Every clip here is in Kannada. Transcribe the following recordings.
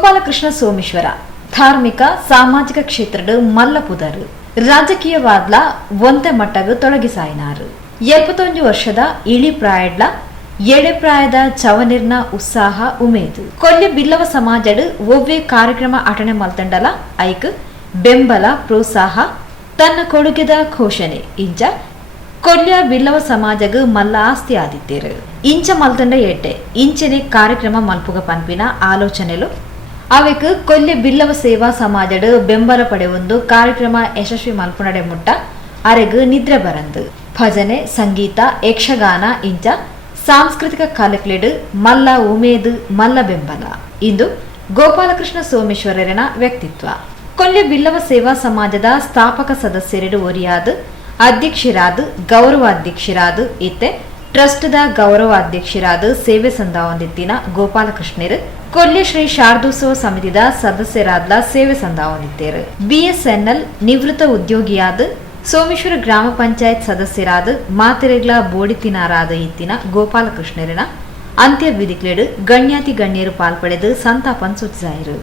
ಗೋಪಾಲಕೃಷ್ಣ ಸೋಮೇಶ್ವರ ಧಾರ್ಮಿಕ ಸಾಮಾಜಿಕ ಕ್ಷೇತ್ರದ ಮಲ್ಲಪುದರು ರಾಜಕೀಯವಾದ್ಲ ಒಂತೆ ಮಟ್ಟಗ ತೊಡಗಿಸಾಯಿನಾರು 71 ವರ್ಷದ ಇಳಿ ಪ್ರಾಯಡ್ಲ ಎಳೆ ಪ್ರಾಯದ ಚವನಿರ್ನ ಉತ್ಸಾಹ ಉಮೇದು ಕೊಲ್ಲೆ ಬಿಲ್ಲವ ಸಮಾಜಡ್ ಒವ್ವೇ ಕಾರ್ಯಕ್ರಮ ಅಟನೆ ಮಲ್ತಂಡಲ ಐಕ್ ಬೆಂಬಲ ಪ್ರೋತ್ಸಾಹ ತನ್ನ ಕೊಡುಗೆದ ಘೋಷಣೆ ಇಂಚ ಕೊಲ್ಯ ಬಿಲ್ಲವ ಸಮಾಜಗ್ ಮಲ್ಲ ಆಸ್ತಿ ಆದಿತ್ತೇರು ಇಂಚ ಮಲ್ತಂಡ ಏಟೆ ಇಂಚನೆ ಕಾರ್ಯಕ್ರಮ ಮಲ್ಪುಗ ಪನ್ಪಿನ ಆಲೋಚನೆಲು ಅವೆಕ್ ಕೊಲ್ಲೆ ಬಿಲ್ಲವ ಸೇವಾ ಸಮಾಜಡ್ ಬೆಂಬಲ ಪಡೆಯೊಂದು ಕಾರ್ಯಕ್ರಮ ಯಶಸ್ವಿ ಮಲ್ಪುನಡೆ ಮುಟ್ಟ ಅರೆಗ್ ನಿದ್ರೆ ಬರಂದು ಭಜನೆ ಸಂಗೀತ ಯಕ್ಷಗಾನ ಇಂಚ ಸಾಂಸ್ಕೃತಿಕ ಕಾರ್ಯಕ್ಲೆಡ್ ಮಲ್ಲ ಉಮೇದು ಮಲ್ಲ ಬೆಂಬಲ ಇಂದು ಗೋಪಾಲಕೃಷ್ಣ ಸೋಮೇಶ್ವರನ ವ್ಯಕ್ತಿತ್ವ ಕೊಲ್ಲೆ ಬಿಲ್ಲವ ಸೇವಾ ಸಮಾಜದ ಸ್ಥಾಪಕ ಸದಸ್ಯರೆಡು ಒರಿಯಾದ ಅಧ್ಯಕ್ಷರಾದ ಗೌರವಾಧ್ಯಕ್ಷರಾದ ಇತ್ತೆ ಟ್ರಸ್ಟ್ದ ಗೌರವಾಧ್ಯಕ್ಷರಾದ ಸೇವೆ ಸಂದಾವಂದಿತ್ತಿನ ಗೋಪಾಲಕೃಷ್ಣರು ಕೊಲ್ಲೆ ಶ್ರೀ ಶಾರದೋತ್ಸವ ಸಮಿತಿದ ಸದಸ್ಯರಾದ ಸೇವೆ ಸಂದಾವಂದಿತ್ತೇರು ಬಿಎಸ್ಎನ್ಎಲ್ ನಿವೃತ್ತ ಉದ್ಯೋಗಿಯಾದ ಸೋಮೇಶ್ವರ ಗ್ರಾಮ ಪಂಚಾಯತ್ ಸದಸ್ಯರಾದ ಮಾತೆರೆಗ್ಲ ಬೋಡಿತಿನಾರಾದ ಇತ್ತಿನ ಗೋಪಾಲಕೃಷ್ಣರನ ಅಂತ್ಯವಿಧಿಕ್ಲೆಡು ಗಣ್ಯಾತಿ ಗಣ್ಯರು ಪಾಲ್ಪಡೆದು ಸಂತಾಪನ್ ಸೂಚಿಸಿದರು.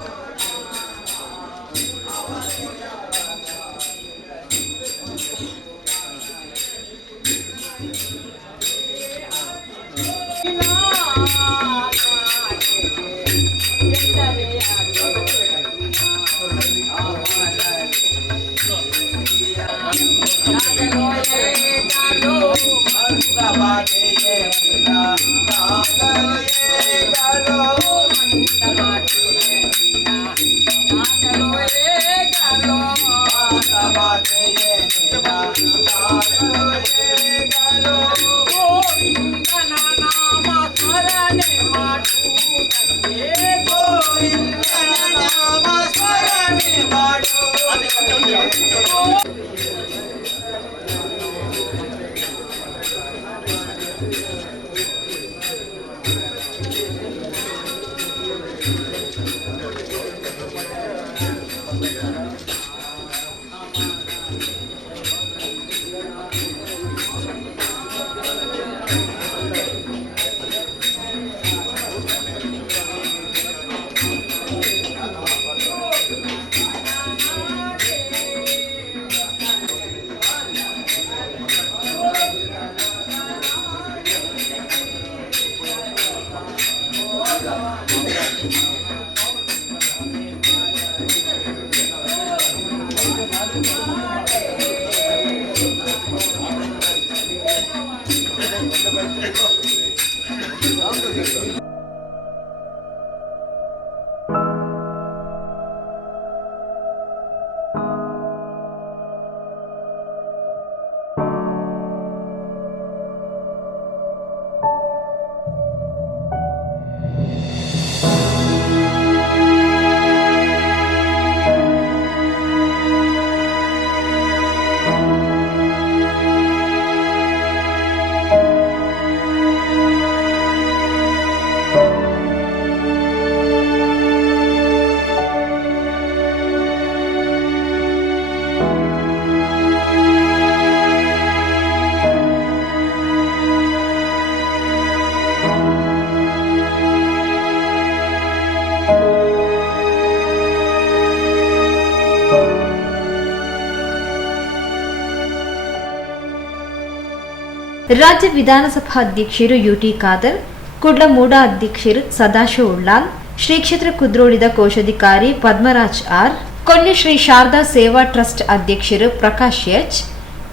ರಾಜ್ಯ ವಿಧಾನಸಭಾ ಅಧ್ಯಕ್ಷರು ಯುಟಿ ಖಾದರ್, ಕುಡ್ಲಮೂಡ ಅಧ್ಯಕ್ಷರು ಸದಾಶಿವ ಉಳ್ಳಾಲ್, ಶ್ರೀ ಕ್ಷೇತ್ರ ಕುದ್ರೋಳಿದ ಕೋಶಾಧಿಕಾರಿ ಪದ್ಮರಾಜ್ ಆರ್, ಕೊಲ್ಲೆ ಶ್ರೀ ಶಾರದಾ ಸೇವಾ ಟ್ರಸ್ಟ್ ಅಧ್ಯಕ್ಷರು ಪ್ರಕಾಶ್ ಎಚ್,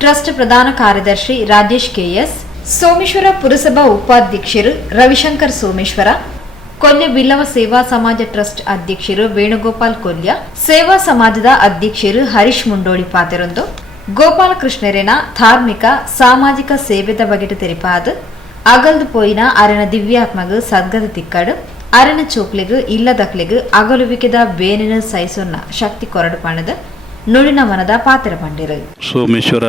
ಟ್ರಸ್ಟ್ ಪ್ರಧಾನ ಕಾರ್ಯದರ್ಶಿ ರಾಜೇಶ್ ಕೆಎಸ್, ಸೋಮೇಶ್ವರ ಪುರಸಭಾ ಉಪಾಧ್ಯಕ್ಷರು ರವಿಶಂಕರ್ ಸೋಮೇಶ್ವರ, ಕೊಲ್ಲೆ ಬಿಲ್ಲವ ಸೇವಾ ಸಮಾಜ ಟ್ರಸ್ಟ್ ಅಧ್ಯಕ್ಷರು ವೇಣುಗೋಪಾಲ್ ಕೊಲ್ಯ, ಸೇವಾ ಸಮಾಜದ ಅಧ್ಯಕ್ಷರು ಹರೀಶ್ ಮುಂಡೋಳಿ ಪಾತೆರೊಂದು ಗೋಪಾಲಕೃಷ್ಣರೇನ ಧಾರ್ಮಿಕ ಸಾಮಾಜಿಕ ಸೇವೆದ ಬಗೆಟ್ ತೆರಿಪಾದ ಅಗಲ್ದು ಪೋಯಿನ ಅರನ ದಿವ್ಯಾತ್ಮಗ ಸದ್ಗದ ತಿಕ್ಕಡು ಅರನ ಚೋಕ್ಲೆಗ್ ಇಲ್ಲದಕ್ಲೆಗ್ ಅಗಲುವಿಕೆದ ಬೇನಿನ ಸೈಸೊನ್ನ ಶಕ್ತಿ ಕೊರಡು ಪಣದ ನುಡಿನ ಮನದ ಪಾತ್ರ ಪಂಡಿರು. ಸೋಮೇಶ್ವರ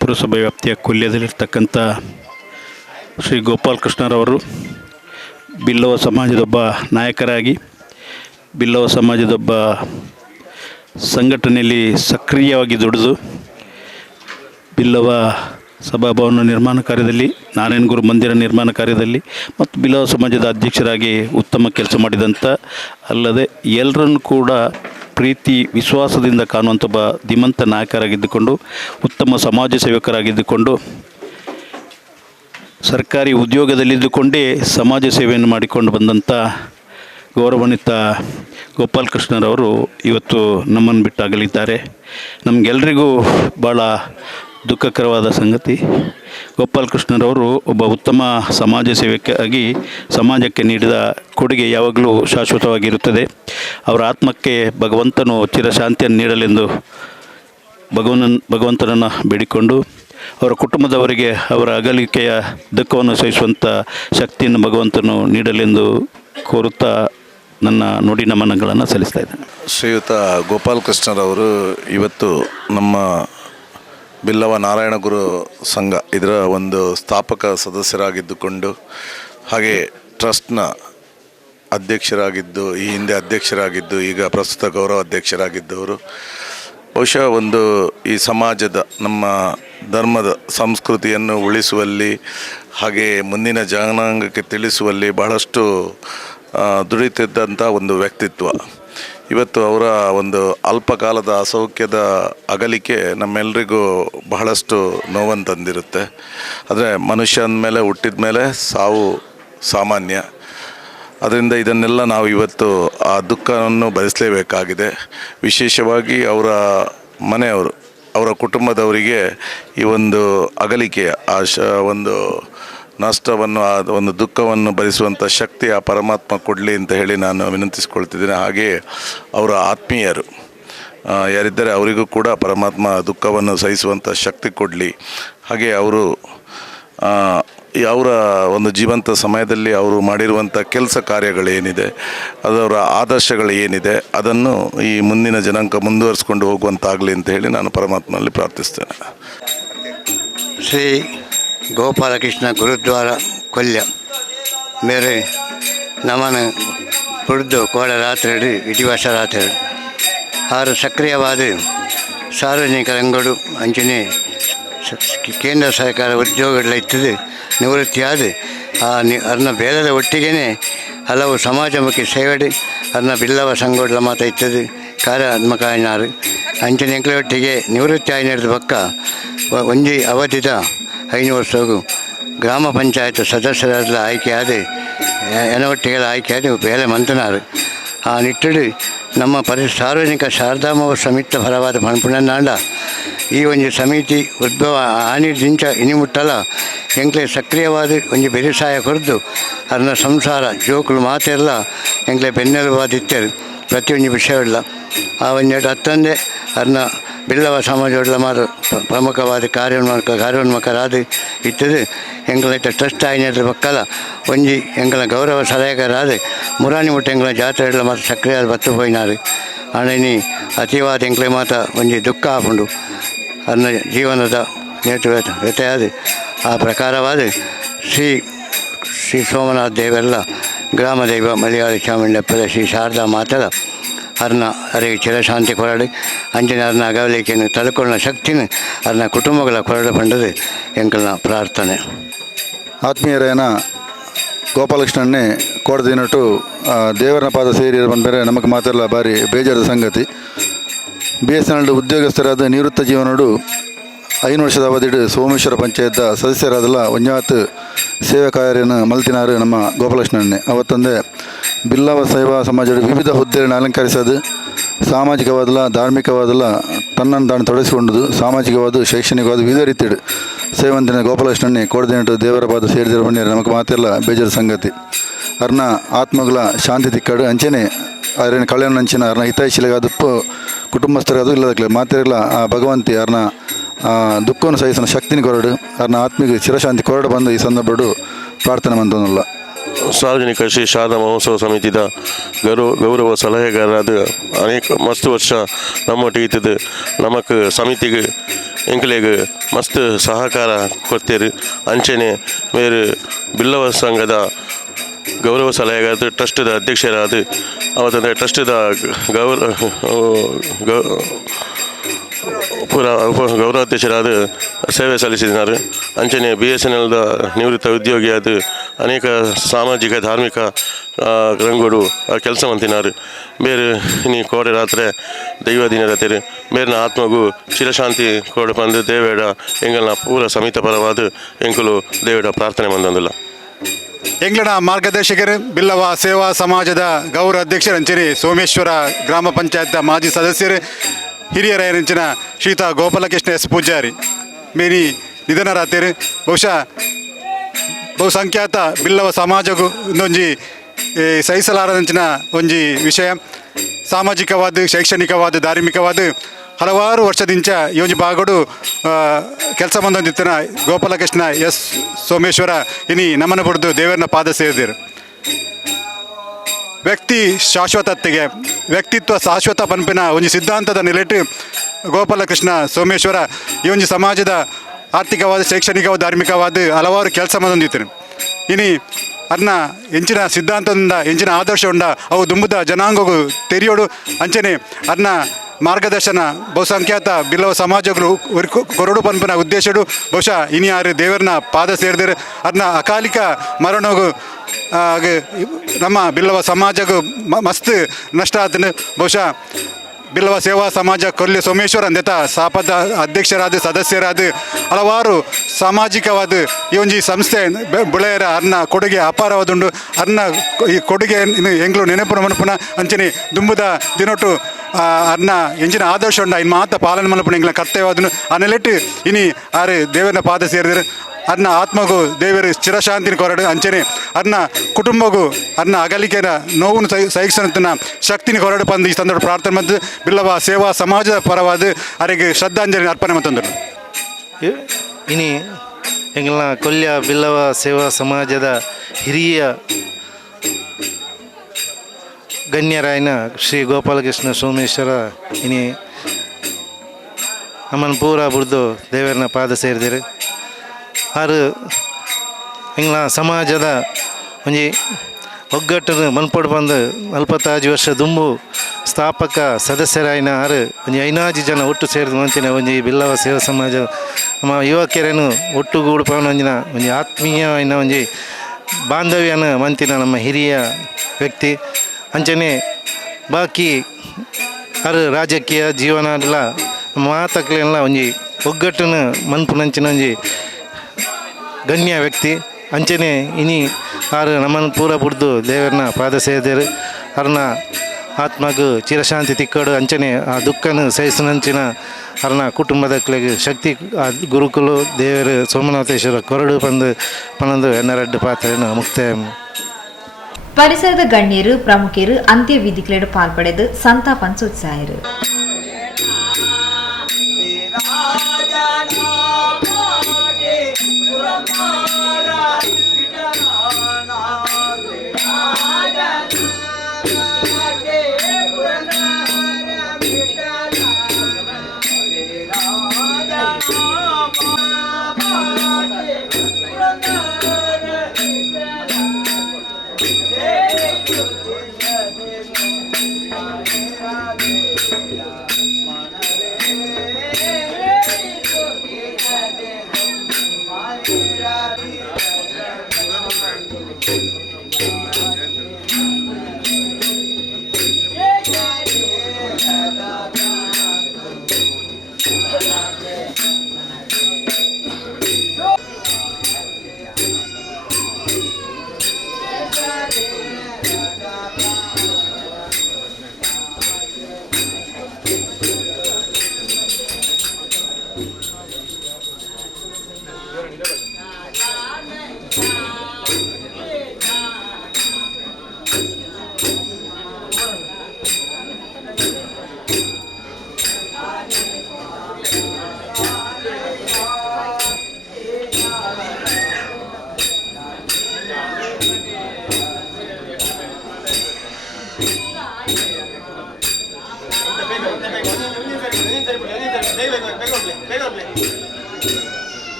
ಪುರಸಭೆ ವ್ಯಾಪ್ತಿಯ ಕೊಲ್ಯದಲ್ಲಿರ್ತಕ್ಕಂಥ ಶ್ರೀ ಗೋಪಾಲಕೃಷ್ಣರವರು ಬಿಲ್ಲವ ಸಮಾಜದೊಬ್ಬ ನಾಯಕರಾಗಿ ಬಿಲ್ಲವ ಸಮಾಜದೊಬ್ಬ ಸಂಘಟನೆಯಲ್ಲಿ ಸಕ್ರಿಯವಾಗಿ ದುಡಿದು ಬಿಲ್ಲವ ಸಭಾಭವನ ನಿರ್ಮಾಣ ಕಾರ್ಯದಲ್ಲಿ, ನಾರಾಯಣ ಗುರು ಮಂದಿರ ನಿರ್ಮಾಣ ಕಾರ್ಯದಲ್ಲಿ ಮತ್ತು ಬಿಲ್ಲವ ಸಮಾಜದ ಅಧ್ಯಕ್ಷರಾಗಿ ಉತ್ತಮ ಕೆಲಸ ಮಾಡಿದಂಥ, ಅಲ್ಲದೆ ಎಲ್ಲರನ್ನು ಕೂಡ ಪ್ರೀತಿ ವಿಶ್ವಾಸದಿಂದ ಕಾಣುವಂಥ ಒಬ್ಬ ಧೀಮಂತ ನಾಯಕರಾಗಿದ್ದುಕೊಂಡು, ಉತ್ತಮ ಸಮಾಜ ಸೇವಕರಾಗಿದ್ದುಕೊಂಡು, ಸರ್ಕಾರಿ ಉದ್ಯೋಗದಲ್ಲಿದ್ದುಕೊಂಡೇ ಸಮಾಜ ಸೇವೆಯನ್ನು ಮಾಡಿಕೊಂಡು ಬಂದಂಥ ಗೌರವಾನ್ವಿತ ಗೋಪಾಲಕೃಷ್ಣರವರು ಇವತ್ತು ನಮ್ಮನ್ನು ಬಿಟ್ಟಾಗಲಿದ್ದಾರೆ. ನಮಗೆಲ್ಲರಿಗೂ ಭಾಳ ದುಃಖಕರವಾದ ಸಂಗತಿ. ಗೋಪಾಲಕೃಷ್ಣರವರು ಒಬ್ಬ ಉತ್ತಮ ಸಮಾಜ ಸೇವಕರಾಗಿ ಸಮಾಜಕ್ಕೆ ನೀಡಿದ ಕೊಡುಗೆ ಯಾವಾಗಲೂ ಶಾಶ್ವತವಾಗಿರುತ್ತದೆ. ಅವರ ಆತ್ಮಕ್ಕೆ ಭಗವಂತನು ಚಿರಶಾಂತಿಯನ್ನು ನೀಡಲೆಂದು ಭಗವಂತನನ್ನು ಬೇಡಿಕೊಂಡು, ಅವರ ಕುಟುಂಬದವರಿಗೆ ಅವರ ಅಗಲಿಕೆಯ ದುಃಖವನ್ನು ಸಹಿಸುವಂಥ ಶಕ್ತಿಯನ್ನು ಭಗವಂತನು ನೀಡಲೆಂದು ಕೋರುತ್ತಾ ನನ್ನ ನುಡಿ ನಮನಗಳನ್ನು ಸಲ್ಲಿಸ್ತಾ ಇದ್ದೇನೆ. ಶ್ರೀಯುತ ಗೋಪಾಲಕೃಷ್ಣರವರು ಇವತ್ತು ನಮ್ಮ ಬಿಲ್ಲವ ನಾರಾಯಣ ಗುರು ಸಂಘ ಇದರ ಒಂದು ಸ್ಥಾಪಕ ಸದಸ್ಯರಾಗಿದ್ದುಕೊಂಡು, ಹಾಗೆ ಟ್ರಸ್ಟ್ನ ಅಧ್ಯಕ್ಷರಾಗಿದ್ದು, ಈ ಹಿಂದೆ ಅಧ್ಯಕ್ಷರಾಗಿದ್ದು, ಈಗ ಪ್ರಸ್ತುತ ಗೌರವ ಅಧ್ಯಕ್ಷರಾಗಿದ್ದವರು. ಬಹುಶಃ ಈ ಸಮಾಜದ, ನಮ್ಮ ಧರ್ಮದ ಸಂಸ್ಕೃತಿಯನ್ನು ಉಳಿಸುವಲ್ಲಿ, ಹಾಗೆ ಮುಂದಿನ ಜನಾಂಗಕ್ಕೆ ತಿಳಿಸುವಲ್ಲಿ ಬಹಳಷ್ಟು ದುಡಿತಿದ್ದಂಥ ಒಂದು ವ್ಯಕ್ತಿತ್ವ. ಇವತ್ತು ಅವರ ಒಂದು ಅಲ್ಪಕಾಲದ ಅಸೌಖ್ಯದ ಅಗಲಿಕೆ ನಮ್ಮೆಲ್ಲರಿಗೂ ಬಹಳಷ್ಟು ನೋವನ್ನು ತಂದಿರುತ್ತೆ. ಆದರೆ ಮನುಷ್ಯನ ಮೇಲೆ ಹುಟ್ಟಿದ ಮೇಲೆ ಸಾವು ಸಾಮಾನ್ಯ. ಅದರಿಂದ ಇದನ್ನೆಲ್ಲ ನಾವು ಇವತ್ತು ಆ ದುಃಖವನ್ನು ಭರಿಸಲೇಬೇಕಾಗಿದೆ. ವಿಶೇಷವಾಗಿ ಅವರ ಮನೆಯವರು, ಅವರ ಕುಟುಂಬದವರಿಗೆ ಈ ಒಂದು ಅಗಲಿಕೆಯ ಒಂದು ನಷ್ಟವನ್ನು, ಆ ಒಂದು ದುಃಖವನ್ನು ಭರಿಸುವಂಥ ಶಕ್ತಿ ಆ ಪರಮಾತ್ಮ ಕೊಡಲಿ ಅಂತ ಹೇಳಿ ನಾನು ವಿನಂತಿಸ್ಕೊಳ್ತಿದ್ದೇನೆ. ಹಾಗೆಯೇ ಅವರ ಆತ್ಮೀಯರು ಯಾರಿದ್ದಾರೆ ಅವರಿಗೂ ಕೂಡ ಪರಮಾತ್ಮ ದುಃಖವನ್ನು ಸಹಿಸುವಂಥ ಶಕ್ತಿ ಕೊಡಲಿ. ಹಾಗೆ ಅವರ ಒಂದು ಜೀವಂತ ಸಮಯದಲ್ಲಿ ಅವರು ಮಾಡಿರುವಂಥ ಕೆಲಸ ಕಾರ್ಯಗಳೇನಿದೆ, ಅದರ ಆದರ್ಶಗಳು ಏನಿದೆ, ಅದನ್ನು ಈ ಮುಂದಿನ ಜನಾಂಗ ಮುಂದುವರಿಸ್ಕೊಂಡು ಹೋಗುವಂತಾಗಲಿ ಅಂತ ಹೇಳಿ ನಾನು ಪರಮಾತ್ಮನಲ್ಲಿ ಪ್ರಾರ್ಥಿಸ್ತೇನೆ. ಶ್ರೀ ಗೋಪಾಲಕೃಷ್ಣ ಗುರುದ್ವಾರ ಕೊಲ್ಯ मेरे नमन ಕುಡಿದು ಕೋಳ ರಾತ್ರಿ ಇತಿಹಾಸ ರಾತ್ರಿ ಆರು ಸಕ್ರಿಯವಾದ ಸಾರ್ವಜನಿಕ ರಂಗಗಳು ಅಂಚನೆ ಕೇಂದ್ರ ಸರ್ಕಾರ ಉದ್ಯೋಗಗಳ ಇತ್ತದು ನಿವೃತ್ತಿಯಾದ ಅದನ್ನ ಬೇಲದ ಒಟ್ಟಿಗೆ ಹಲವು ಸಮಾಜಮುಖಿ ಸೇವೆಡು ಅದನ್ನ ಬಿಲ್ಲವ ಸಂಘಗಳ ಮಾತ ಇತ್ತದು ಕಾರ್ಯಾತ್ಮಕ ಆಯ್ನಾರು ಅಂಚನೆ ಎಂಕ್ಲೊಟ್ಟಿಗೆ ನಿವೃತ್ತಿ ಆಯ್ನದ ಪಕ್ಕ ಒಂಜಿ ಅವಧಿದ 5 ವರ್ಷಗೂ ಗ್ರಾಮ ಪಂಚಾಯತ್ ಸದಸ್ಯರೆಲ್ಲ ಆಯ್ಕೆಯಾದ ಎನೊಟ್ಟಿಗೆಲ್ಲ ಆಯ್ಕೆಯಾದ ಬೇಲೆ ಮಂತನಾರು. ಆ ನಿಟ್ಟುಡು ನಮ್ಮ ಸಾರ್ವಜನಿಕ ಶಾರದಾ ಮಹೋತ್ಸವ ಮಿತ್ತ ಫಲವಾದ ಪಣಪುಣನಾಂಡ ಈ ಒಂದು ಸಮಿತಿ ಉದ್ಭವ ಆನಿರ್ದಿಂಚ ಇನಿಮುಟ್ಟಲ ಎಂಕ್ಲೆ ಸಕ್ರಿಯವಾದ ಒಂದು ಬೆರಿಸಾಯ ಕೊರದು ಅದನ್ನ ಸಂಸಾರ ಜೋಕುಲು ಮಾತೆಲ್ಲ ಎಂಕ್ಲೆ ಬೆನ್ನೆಲುಬಾದಿತ್ತರು ಪ್ರತಿಯೊಂದು ವಿಷಯವಿಲ್ಲ. ಆ ಒಂದೆರಡು ಹತ್ತಂದೆ ಅದನ್ನ ಬಿಲ್ಲವ ಸಮಾಜಗಳ ಮಾರು ಪ್ರಮುಖವಾದ ಕಾರ್ಯೋನ್ಮುಖರಾದ ಇತ್ತದು ಎಂಗಳ ಟ್ರಸ್ಟ್ ಆಯ್ನದ್ರ ಪಕ್ಕಲ ಒಂಜಿ ಎಂಗಳ ಗೌರವ ಸಲಹೆಗಾರಾದ ಮುರಾನಿ ಮುಟ್ಟ ಎಂಗಳ ಜಾತ್ರೆಗಳ ಮಾತ್ರ ಸಕ್ರಿಯಾದ ಬತ್ತು ಹೋಯ್ನಾರು. ಆಣಿ ಅತಿವಾದ ಎಂಕ್ಲೆ ಮಾತ ಒಂಜಿ ದುಃಖ ಆಪುಂಡು ಅದನ್ನ ಜೀವನದ ನೇತು ವ್ಯತೆಯಾದ ಆ ಪ್ರಕಾರವಾದ ಶ್ರೀ ಸೋಮನಾಥ ದೇವೆಲ್ಲ ಗ್ರಾಮ ದೈವ ಮಲಯಾಳಿ ಚಾಮುಂಡಪ್ಪದ ಶ್ರೀ ಶಾರದಾ ಮಾತದ ಅದನ್ನ ಅವರಿಗೆ ಚಿರಶಾಂತಿ ಕೊರಡು ಅಂಜನೆ ಅದನ್ನ ಅಗಲಿಕೆಯನ್ನು ತಡ್ಕೊಳ್ಳೋ ಶಕ್ತಿನ ಅದನ್ನ ಕುಟುಂಬಗಳ ಕೊರಡು ಪಂಡದು ಎಂಕಲ್ನ ಪ್ರಾರ್ಥನೆ. ಆತ್ಮೀಯರೇನ ಗೋಪಾಲಕೃಷ್ಣನ್ನೇ ಕೋಡದಿನಟ್ಟು ದೇವರನ ಪಾದ ಸೇರಿ ಬಂದರೆ ನಮಗೆ ಮಾತೆಲ್ಲ ಭಾರಿ ಬೇಜಾರದ ಸಂಗತಿ. BSNL ಉದ್ಯೋಗಸ್ಥರಾದ ನಿವೃತ್ತ ಜೀವನಡು 5 ವರ್ಷದ ಅವಧಿಡು ಸೋಮೇಶ್ವರ ಪಂಚಾಯತ್ ಸದಸ್ಯರಾದಲ್ಲ ಒಂಜಾತ್ ಸೇವಾ ಕಾರ್ಯನ ಮಲ್ತಿನಾರು ನಮ್ಮ ಗೋಪಾಲಕೃಷ್ಣನ್ನೇ. ಅವತ್ತಂದೆ ಬಿಲ್ಲವ ಸೇವಾ ಸಮಾಜದ ವಿವಿಧ ಹುದ್ದೆಗಳನ್ನು ಅಲಂಕರಿಸೋದು, ಸಾಮಾಜಿಕವಾದಲ್ಲ ಧಾರ್ಮಿಕವಾದಲ್ಲ ತನ್ನನ್ನು ತಾನು ತೊಡಗಿಸಿಕೊಂಡದು, ಸಾಮಾಜಿಕವಾದ ಶೈಕ್ಷಣಿಕವಾದ ವಿವಿಧ ರೀತಿಯಡು ಸೇವಂತಿನ ಗೋಪಾಲಕೃಷ್ಣನ್ನೇ ಕೋಡದಿನಟ್ಟು ದೇವರ ಪಾದ ಸೇರಿದಿರೋ ಬಣ್ಣ ನಮಗೆ ಮಾತೆಲ್ಲ ಬೇಜಾರ ಸಂಗತಿ. ಅರ್ನ ಆತ್ಮಗಳ ಶಾಂತಿ ತಿಕ್ಕಡು ಅಂಚೆನೆ ಅದ್ರೇನು ಕಲ್ಯಾಣ ಅಂಚಿನ ಅರ್ನ ಹಿತೈಷಿಲೆಗಾದಪ್ಪು ಕುಟುಂಬಸ್ಥರಿಗಾದು ಇಲ್ಲದಕ್ಲೆ ಮಾತಿರಲ್ಲ ಆ ಭಗವಂತಿ ಅರ್ನ ದುಃಖವನ್ನು ಸಹಿಸನ ಶಕ್ತಿನ ಕೊರಡು ಅರ್ನ ಆತ್ಮಿಗೆ ಚಿರಶಾಂತಿ ಕೊರಡು ಬಂದು ಈ ಸಂದರ್ಭಡು ಪ್ರಾರ್ಥನೆ ಮಂತನಲ್ಲ. ಸಾರ್ವಜನಿಕ ಶ್ರೀ ಶಾರದಾ ಮಹೋತ್ಸವ ಸಮಿತಿದ ಗೌರವ ಸಲಹೆಗಾರರಾದ ಅನೇಕ ಮಸ್ತ್ ವರ್ಷ ನಮ್ಮೊಟ್ಟಿಗೆ ಇದ್ದದ್ದು ನಮಕ್ ಸಮಿತಿಗೆ ಎಂಕ್ಲೆಗೆ ಮಸ್ತ್ ಸಹಕಾರ ಕೊಡ್ತೀರಿ. ಅಂಚನೆ ಬೇರೆ ಬಿಲ್ಲವ ಸಂಘದ ಗೌರವ ಸಲಹೆಗಾರ ಟ್ರಸ್ಟದ ಅಧ್ಯಕ್ಷರಾದ ಅವತ್ತಂದರೆ ಟ್ರಸ್ಟದ ಪೂರ ಗೌರವಾಧ್ಯಕ್ಷರಾದ ಸೇವೆ ಸಲ್ಲಿಸಿದ್ದಾರೆ. ಅಂಚನೆ BSNLದ ನಿವೃತ್ತ ಉದ್ಯೋಗಿಯಾದ ಅನೇಕ ಸಾಮಾಜಿಕ ಧಾರ್ಮಿಕ ರಂಗೋಡು ಕೆಲಸ ಮಂತಿನಾರು. ಬೇರೆ ನೀ ಕೋಡೆ ರಾತ್ರಿ ದೈವ ದಿನದ ತೆರೆ ಬೇರೆನ ಆತ್ಮಗೂ ಚಿರಶಾಂತಿ ಕೋಡೆ ಬಂದು ದೇವೇಡ ಎಂಗಲ್ನ ಪೂರ ಸಮಿತ ಪರವಾದ ಎಂಕುಲು ದೇವೇಡ ಪ್ರಾರ್ಥನೆ ಮಂದಂದಿಲ್ಲ. ಎಂಗ್ಲನ ಮಾರ್ಗದರ್ಶಕರು ಬಿಲ್ಲವ ಸೇವಾ ಸಮಾಜದ ಗೌರವ ಅಧ್ಯಕ್ಷರು ಅಂಚನೆ ಸೋಮೇಶ್ವರ ಗ್ರಾಮ ಪಂಚಾಯತ್ ಮಾಜಿ ಸದಸ್ಯರು ಹಿರಿಯರಂಚಿನ ಶ್ರೀತಾ ಗೋಪಾಲಕೃಷ್ಣ ಎಸ್ ಪೂಜಾರಿ ಮೇರಿ ನಿಧನರಾತೇರು. ಬಹುಶಃ ಬಹುಸಂಖ್ಯಾತ ಬಿಲ್ಲವ ಸಮಾಜಗೂ ಇನ್ನೊಂಜಿ ಸಹಿಸಲಾರದಂಚಿನ ಒಂಜಿ ವಿಷಯ. ಸಾಮಾಜಿಕವಾದ ಶೈಕ್ಷಣಿಕವಾದ ಧಾರ್ಮಿಕವಾದ ಹಲವಾರು ವರ್ಷದಿಂಚ ಈ ಒಂಜಿ ಭಾಗಡು ಕೆಲಸ ಮಂದಿತ್ತಿನ ಗೋಪಾಲಕೃಷ್ಣ ಎಸ್ ಸೋಮೇಶ್ವರ ಇನಿ ನಮನ ಪಡೆದು ದೇವರನ್ನ ಪಾದ ಸೇರಿದರು. ವ್ಯಕ್ತಿ ಶಾಶ್ವತತೆಗೆ ವ್ಯಕ್ತಿತ್ವ ಶಾಶ್ವತ ಪಂಪಿನ ಒಂಜಿ ಸಿದ್ಧಾಂತದ ನೆಲೆಟ್ಟು ಗೋಪಾಲಕೃಷ್ಣ ಸೋಮೇಶ್ವರ ಈ ಒಂಜಿ ಸಮಾಜದ ಆರ್ಥಿಕವಾದ ಶೈಕ್ಷಣಿಕವಾದ ಧಾರ್ಮಿಕವಾದ ಹಲವಾರು ಕೆಲಸ ಮಂದಿತ್ತಿರು. ಇನಿ ಅದನ್ನ ಎಂಚಿನ ಸಿದ್ಧಾಂತದಿಂದ ಎಂಚಿನ ಆದರ್ಶ ಉಂಡ ಅವು ದುಂಬುದ ಜನಾಂಗಗೂ ತೆರೆಯೋಡು ಅಂಚನೆ ಅದನ್ನ ಮಾರ್ಗದರ್ಶನ ಬಹುಸಂಖ್ಯಾತ ಬಿಲ್ಲವ ಸಮಾಜಗಳು ಕೊರಡು ಪಂಪಿನ ಉದ್ದೇಶಡು ಬಹುಶಃ ಇನಿ ಯಾರು ದೇವರನ್ನ ಪಾದ ಸೇರಿದರೆ ಅದನ್ನ ಅಕಾಲಿಕ ಮರಣಗೂ ನಮ್ಮ ಬಿಲ್ಲವ ಸಮಾಜಗೂ ಮಸ್ತ್ ನಷ್ಟ ಆತನು. ಬಹುಶಃ ಬಿಲ್ಲವ ಸೇವಾ ಸಮಾಜ ಕೊಲ್ಲಿ ಸೋಮೇಶ್ವರ ಅಂದೆತ ಸಾಪದ ಅಧ್ಯಕ್ಷರಾದ ಸದಸ್ಯರಾದ ಹಲವಾರು ಸಾಮಾಜಿಕವಾದ ಈ ಒಂಜಿ ಸಂಸ್ಥೆ ಬುಳೆಯರ ಅರ್ನ ಕೊಡುಗೆ ಅಪಾರವಾದುಂಡು. ಅರ್ನ ಈ ಕೊಡುಗೆ ಎಂಗ್ಲು ನೆನಪುನ ಮನಪುನ ಅಂಚನೆ ದುಂಬುದ ದಿನೊಟ್ಟು ಅರ್ನ ಎಂಚಿನ ಆದರ್ಶ ಉಂಡ ಇನ್ನು ಮಾತ ಪಾಲನೆ ಮನಪುನ ಎಂಗ್ಲ ಕರ್ತವ್ಯವಾದನು ಅನ್ನಲೆಟ್ಟು ಇನಿ ಆರು ದೇವರನ್ನ ಪಾದ ಸೇರಿದರು. ಅರ್ನ ಆತ್ಮಗೂ ದೇವರು ಚಿರಶಾಂತಿನ ಕೊರಡು ಅಂಚನೆ ಅರ್ನ ಕುಟುಂಬಗೂ ಅರ್ನ ಅಗಲಿಕೆನ ನೋವನ್ನು ಸಹಿಸಂತನ ಶಕ್ತಿನ ಕೊರಡು ಬಂದು ಈ ಸಂದರ್ಭ ಪ್ರಾರ್ಥನೆ ಮತ್ತು ಬಿಲ್ಲವ ಸೇವಾ ಸಮಾಜದ ಪರವಾದ ಅವರಿಗೆ ಶ್ರದ್ಧಾಂಜಲಿ ಅರ್ಪಣೆ ಮಂತಂದರು. ಇನಿ ಎಂಗ್ಲ ಕೊಲ್ಯ ಬಿಲ್ಲವ ಸೇವಾ ಸಮಾಜದ ಹಿರಿಯ ಗಣ್ಯರಾಯನ ಶ್ರೀ ಗೋಪಾಲಕೃಷ್ಣ ಸೋಮೇಶ್ವರ ಇನಿ ನಮ್ಮನ್ನು ಪೂರ ಬುಡ್ದು ದೇವರನ್ನ ಪಾದ ಸೇರಿದಿರು. ಆರು ಎಂಗ್ಲ ಸಮಾಜದ ಒಂಜಿ ಒಗ್ಗಟ್ಟನ್ನು ಮನ್ಪೊಡು ಬಂದು 45 ವರ್ಷ ದುಂಬು ಸ್ಥಾಪಕ ಸದಸ್ಯರಾಯಿನ ಆರು ಒಂಜಿ 5 ಜನ ಒಟ್ಟು ಸೇರಿದು ಮಂತಿನ ಒಂಜಿ ಬಿಲ್ಲವ ಸೇವಾ ಸಮಾಜ ನಮ್ಮ ಯುವಕರೇನು ಒಟ್ಟುಗೂಡು ಪವನೊಂದಿನ ಒಂಜಿ ಆತ್ಮೀಯವಾಯಿನ ಒಂಜಿ ಬಾಂಧವ್ಯನ ಮಂತಿನ ನಮ್ಮ ಹಿರಿಯ ವ್ಯಕ್ತಿ. ಅಂಚನೆ ಬಾಕಿ ಆರು ರಾಜಕೀಯ ಜೀವನ ಮಾತಕ್ಲೆಲ್ಲ ಒಂಜಿ ಒಗ್ಗಟ್ಟನ್ನು ಮನ್ಪುನಂಚಿನ ಒಂಜಿ ಗಣ್ಯ ವ್ಯಕ್ತಿ. ಅಂಚನೆ ಇನಿ ಆರು ನಮ್ಮನ್ನು ಪೂರ ಬುಡ್ದು ದೇವರನ್ನ ಪಾದ ಸೇರಿದರು. ಅವ್ರನ್ನ ಆತ್ಮಗೂ ಚಿರಶಾಂತಿ ತಿಕ್ಕೋಡು ಅಂಚನೆ ಆ ದುಃಖನು ಸಹಿಸನಂಚಿನ ಅವ್ರನ್ನ ಕುಟುಂಬದಕ್ಲೆಗೆ ಶಕ್ತಿ ಆ ಗುರುಕುಲು ದೇವರು ಸೋಮನಾಥೇಶ್ವರ ಕೊರಡು ಪಂದು ಎನ್ನರಡ್ಡು ಪಾತ್ರೆಯನ್ನು ಮುಕ್ತಾಯ. ಪರಿಸರದ ಗಣ್ಯರು ಪ್ರಮುಖರು ಅಂತ್ಯವಿಧಿಗಳಡು ಪಾಲ್ಪಡೆದು ಸಂತಾಪನ್ ಸೂಚಿಸಿದರು.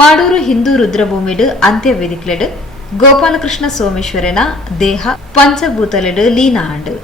ಮಾಡೂರು ಹಿಂದೂ ರುದ್ರಭೂಮಿಡು ಅಂತ್ಯವೇದಿಕ್ಲೆಡು ಗೋಪಾಲಕೃಷ್ಣ ಸೋಮೇಶ್ವರನ ದೇಹ ಪಂಚಭೂತಲೆಡು ಲೀನ ಆಂಡು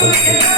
Okay.